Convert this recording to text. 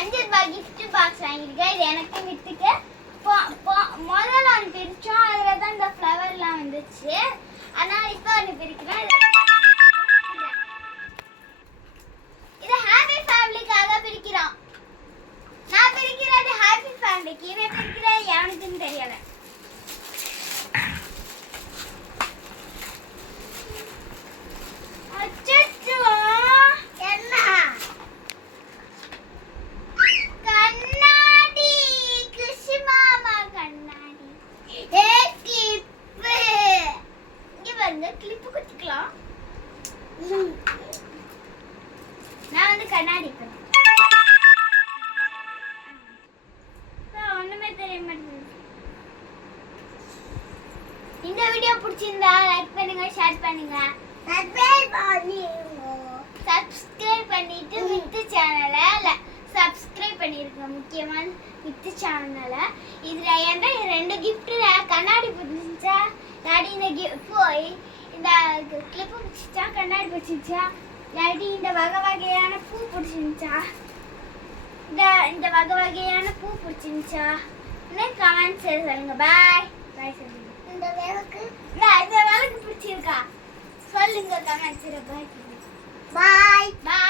₹5 gift box வாங்கிருக்கேன். இது எனக்கு வித்துக்கு முதல்ல ஒன்று பிரிச்சோம். அதுல தான் இந்த ஃப்ளவர்லாம் வந்துச்சு. அதனால இப்போ ஒன்று பிரிக்கிறேன். இது ஹாப்பி ஃபேமிலிக்காக பிரிக்கிறோம். நான் பிரிக்கிறது ஹாப்பி ஃபேமிலிக்கு, இவன் பிரிக்கிறது யாருக்குன்னு தெரியல. கிளிப்பு குத்திக்கலாம். நான் வந்து கண்ணாடி ஒண்ணுமே தெரிய மாட்டேங்குது. இந்த வீடியோ பிடிச்சிருந்தா லைக் பண்ணுங்க, ஷேர் பண்ணுங்க, சப்ஸ்கிரைப் பண்ணிட்டு மித்து சேனலை சப்ஸ்கிரைப் பண்ணிருங்க. முக்கியமான மித்து சேனலை இதுல எந்த 2 கிஃப்ட் கண்ணாடி பிடிச்சிச்சா, டாடி இந்த போய் இந்த கிளிப்பு பிடிச்சிச்சா, கண்ணாடி பிடிச்சிச்சா, டாடி இந்த வகை வகையான பூ பிடிச்சிருந்துச்சா, இந்த வகை வகையான பூ பிடிச்சிருந்துச்சா கமெண்ட்ஸ் சொல்லுங்க. பாய் பாய் சொல்லுங்க. இந்த விளக்கு பிடிச்சிருக்கா சொல்லுங்க கமெண்ட்ஸ். பாய் பாய்.